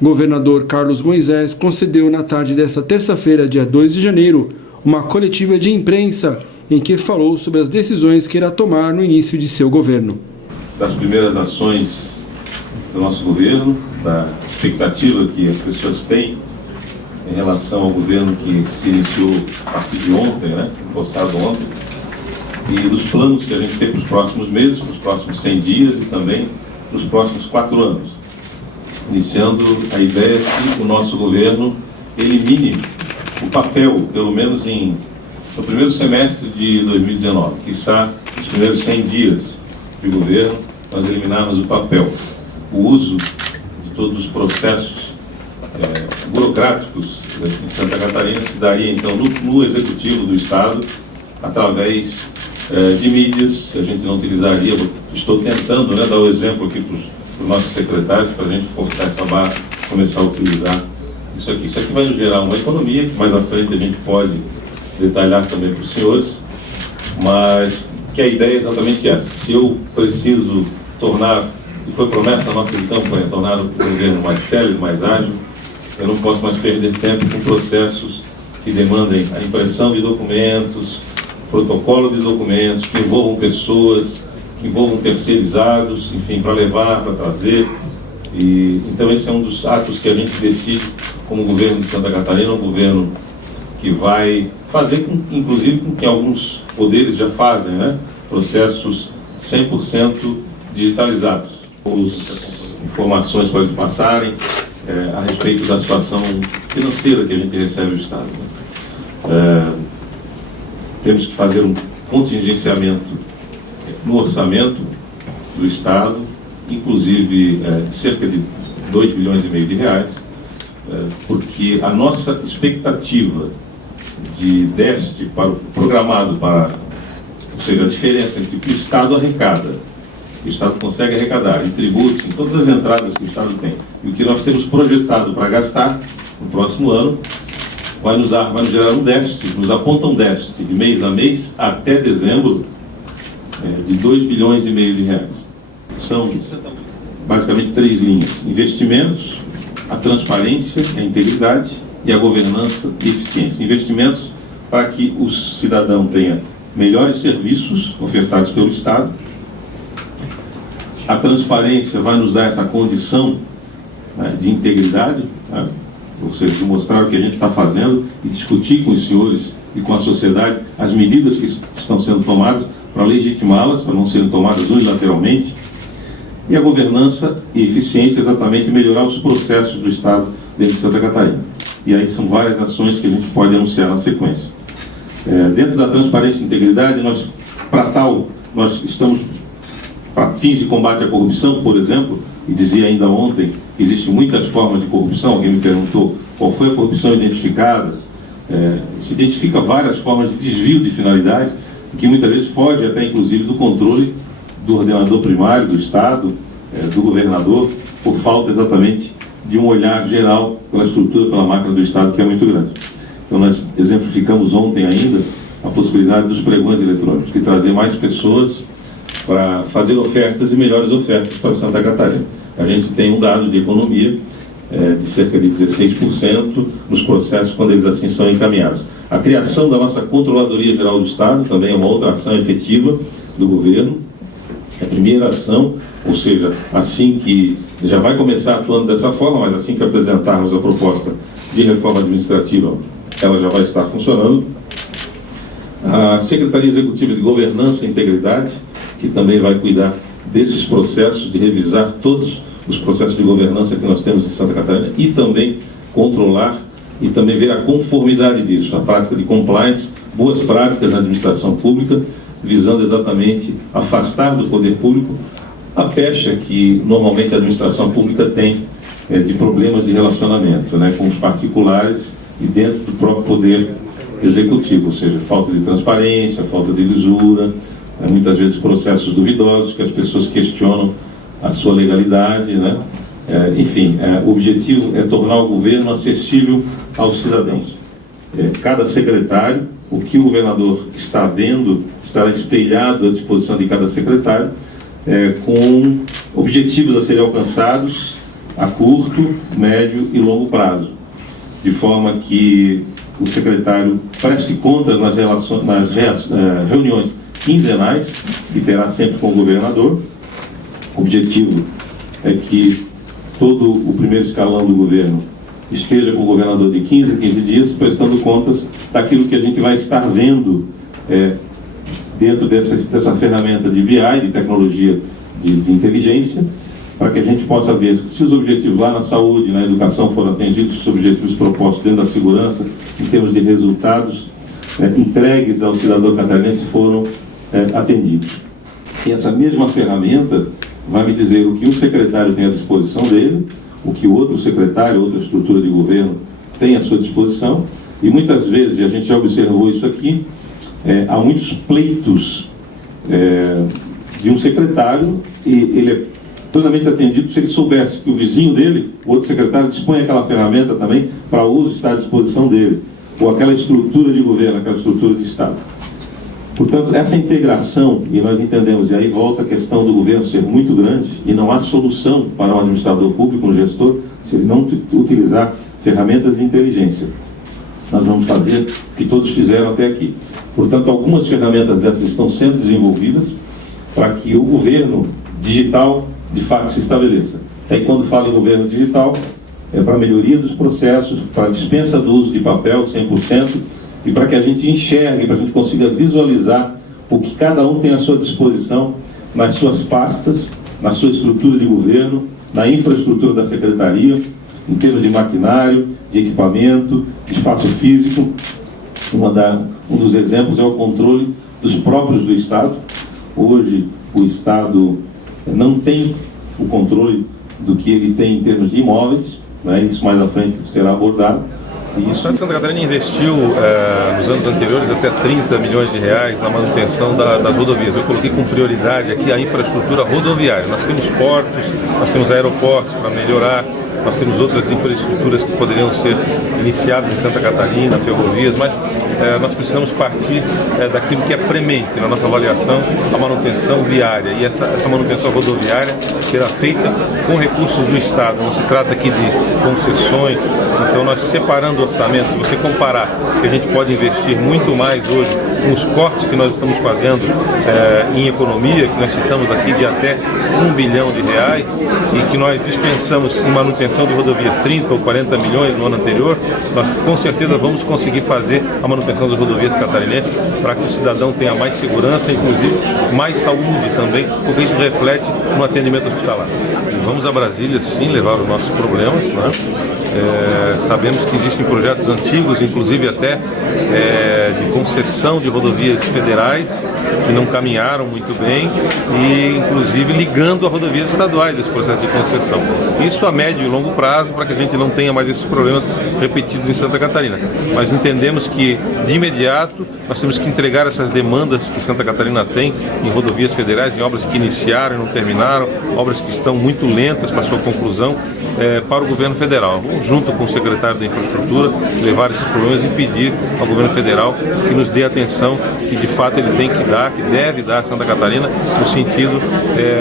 Governador Carlos Moisés concedeu na tarde desta terça-feira, dia 2 de janeiro, uma coletiva de imprensa em que falou sobre as decisões que irá tomar no início de seu governo. Das primeiras ações do nosso governo, da expectativa que as pessoas têm em relação ao governo que se iniciou a partir de ontem, postado ontem, e dos planos que a gente tem para os próximos meses, para os próximos 100 dias e também para os próximos 4 anos. Iniciando a ideia que o nosso governo elimine o papel, pelo menos no primeiro semestre de 2019, quiçá os primeiros 100 dias de governo, nós eliminarmos o papel, o uso de todos os processos burocráticos em Santa Catarina se daria então no Executivo do Estado, através de mídias que a gente não utilizaria. Estou tentando dar o exemplo aqui para os nossos secretários, para a gente forçar essa barra, começar a utilizar isso aqui. Isso aqui vai nos gerar uma economia, que mais à frente a gente pode detalhar também para os senhores, mas que a ideia é exatamente essa. Se eu preciso tornar, e foi promessa nossa de campanha, tornar o governo mais célere, mais ágil, eu não posso mais perder tempo com processos que demandem a impressão de documentos, protocolo de documentos, que envolvam pessoas, que envolvam terceirizados, enfim, para levar, para trazer. E então esse é um dos atos que a gente decide como governo de Santa Catarina, um governo que vai fazer, inclusive, com que alguns poderes já fazem, processos 100% digitalizados. As informações podem passarem a respeito da situação financeira que a gente recebe do Estado. Temos que fazer um contingenciamento no orçamento do Estado, inclusive cerca de 2,5 bilhões de reais, porque a nossa expectativa de déficit programado para, ou seja, a diferença entre o que o Estado arrecada, que o Estado consegue arrecadar em tributos, em todas as entradas que o Estado tem, e o que nós temos projetado para gastar no próximo ano, vai nos gerar um déficit, nos aponta um déficit de mês a mês até dezembro de 2,5 bilhões de reais. São basicamente 3 linhas: investimentos, a transparência, a integridade e a governança e eficiência. Investimentos para que o cidadão tenha melhores serviços ofertados pelo Estado. A transparência vai nos dar essa condição de integridade, ou seja, de mostrar o que a gente está fazendo e discutir com os senhores e com a sociedade as medidas que estão sendo tomadas para legitimá-las, para não serem tomadas unilateralmente. E a governança e eficiência, exatamente melhorar os processos do Estado dentro de Santa Catarina. E aí são várias ações que a gente pode anunciar na sequência. Dentro da transparência e integridade, para tal, nós estamos, para fins de combate à corrupção, por exemplo, e dizia ainda ontem, existem muitas formas de corrupção. Alguém me perguntou qual foi a corrupção identificada. Se identifica várias formas de desvio de finalidade, que muitas vezes foge até inclusive do controle do ordenador primário, do Estado, do governador, por falta exatamente de um olhar geral pela estrutura, pela máquina do Estado, que é muito grande. Então nós exemplificamos ontem ainda a possibilidade dos pregões eletrônicos, de trazer mais pessoas para fazer ofertas e melhores ofertas para Santa Catarina. A gente tem um dado de economia de cerca de 16% nos processos quando eles assim são encaminhados. A criação da nossa Controladoria Geral do Estado também é uma outra ação efetiva do governo. A primeira ação, ou seja, assim que já vai começar atuando dessa forma, mas assim que apresentarmos a proposta de reforma administrativa, ela já vai estar funcionando. A Secretaria Executiva de Governança e Integridade, que também vai cuidar desses processos, de revisar todos os processos de governança que nós temos em Santa Catarina e também controlar e também ver a conformidade disso, a prática de compliance, boas práticas na administração pública, visando exatamente afastar do poder público a pecha que normalmente a administração pública tem de problemas de relacionamento com os particulares e dentro do próprio poder executivo, ou seja, falta de transparência, falta de lisura, muitas vezes processos duvidosos que as pessoas questionam a sua legalidade, enfim, o objetivo é tornar o governo acessível aos cidadãos. Cada secretário, o que o governador está vendo, estará espelhado à disposição de cada secretário, com objetivos a serem alcançados, a curto, médio e longo prazo, de forma que o secretário preste contas nas reuniões quinzenais, que terá sempre com o governador. O objetivo é que todo o primeiro escalão do governo esteja com o governador de 15 em 15 dias, prestando contas daquilo que a gente vai estar vendo dentro dessa ferramenta de BI, de tecnologia de inteligência, para que a gente possa ver se os objetivos lá na saúde, na educação foram atendidos, se os objetivos propostos dentro da segurança, em termos de resultados entregues ao cidadão catarinense, foram atendidos. E essa mesma ferramenta vai me dizer o que um secretário tem à disposição dele, o que o outro secretário, outra estrutura de governo tem à sua disposição, e muitas vezes, e a gente já observou isso aqui, há muitos pleitos de um secretário, e ele é plenamente atendido se ele soubesse que o vizinho dele, o outro secretário, dispõe aquela ferramenta também para uso, está à disposição dele, ou aquela estrutura de governo, aquela estrutura de Estado. Portanto, essa integração, e nós entendemos, e aí volta a questão do governo ser muito grande, e não há solução para um administrador público, um gestor, se ele não utilizar ferramentas de inteligência. Nós vamos fazer o que todos fizeram até aqui. Portanto, algumas ferramentas dessas estão sendo desenvolvidas para que o governo digital, de fato, se estabeleça. Aí, quando falo em governo digital, é para a melhoria dos processos, para a dispensa do uso de papel, 100%, e para que a gente enxergue, para a gente consiga visualizar o que cada um tem à sua disposição nas suas pastas, na sua estrutura de governo, na infraestrutura da secretaria, em termos de maquinário, de equipamento, de espaço físico. Um dos exemplos é o controle dos próprios do Estado. Hoje, o Estado não tem o controle do que ele tem em termos de imóveis, né? Isso mais à frente será abordado. O Estado de Santa Catarina investiu nos anos anteriores até 30 milhões de reais na manutenção das rodovias. Eu coloquei com prioridade aqui a infraestrutura rodoviária. Nós temos portos, nós temos aeroportos para melhorar, nós temos outras infraestruturas que poderiam ser iniciadas em Santa Catarina, ferrovias, mas nós precisamos partir daquilo que é premente na nossa avaliação, a manutenção viária. E essa manutenção rodoviária será feita com recursos do Estado. Não se trata aqui de concessões. Então, nós separando o orçamento, se você comparar que a gente pode investir muito mais hoje com os cortes que nós estamos fazendo em economia, que nós citamos aqui de até R$1 bilhão, e que nós dispensamos em manutenção de rodovias 30 ou 40 milhões no ano anterior, nós com certeza vamos conseguir fazer a manutenção das rodovias catarinenses para que o cidadão tenha mais segurança, inclusive mais saúde também, porque isso reflete no atendimento hospitalar. Vamos a Brasília, sim, levar os nossos problemas, né? Sabemos que existem projetos antigos, inclusive até de concessão de rodovias federais, que não caminharam muito bem, e inclusive ligando a rodovias estaduais esse processo de concessão. Isso a médio e longo prazo, para que a gente não tenha mais esses problemas repetidos em Santa Catarina. Mas entendemos que, de imediato, nós temos que entregar essas demandas que Santa Catarina tem em rodovias federais, em obras que iniciaram e não terminaram, obras que estão muito lentas para sua conclusão, para o governo federal. Vamos, junto com o secretário da Infraestrutura, levar esses problemas e pedir ao governo federal que nos dê a atenção que de fato ele tem que dar, que deve dar a Santa Catarina, no sentido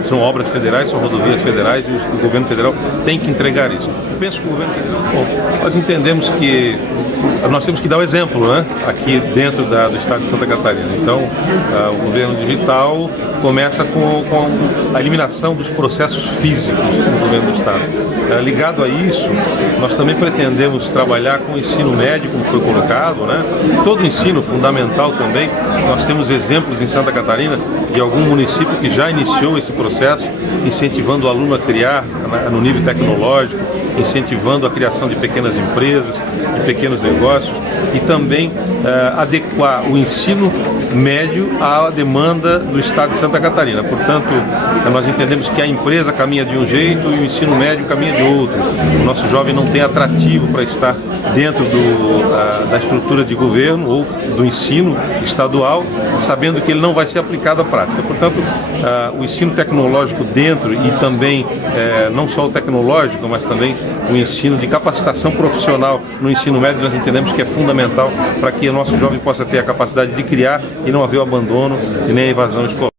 de são obras federais, são rodovias federais, e o governo federal tem que entregar isso. Eu penso que o governo federal, nós entendemos que nós temos que dar o exemplo, né? Aqui dentro do estado de Santa Catarina. Então, o governo digital começa com a eliminação dos processos físicos no governo do estado. Ligado a isso, nós também pretendemos trabalhar com o ensino médio, como foi colocado, né? Todo o ensino fundamental também. Nós temos exemplos em Santa Catarina de algum município que já iniciou esse processo, incentivando o aluno a criar no nível tecnológico, incentivando a criação de pequenas empresas, de pequenos negócios, e também adequar o ensino médio à demanda do estado de Santa Catarina. Portanto, nós entendemos que a empresa caminha de um jeito e o ensino médio caminha de outro. O nosso jovem não tem atrativo para estar dentro da estrutura de governo ou do ensino estadual, sabendo que ele não vai ser aplicado à prática. Portanto, o ensino tecnológico dentro, e também não só o tecnológico, mas também o ensino de capacitação profissional no ensino médio, nós entendemos que é fundamental para que o nosso jovem possa ter a capacidade de criar e não haver o abandono e nem a evasão escolar.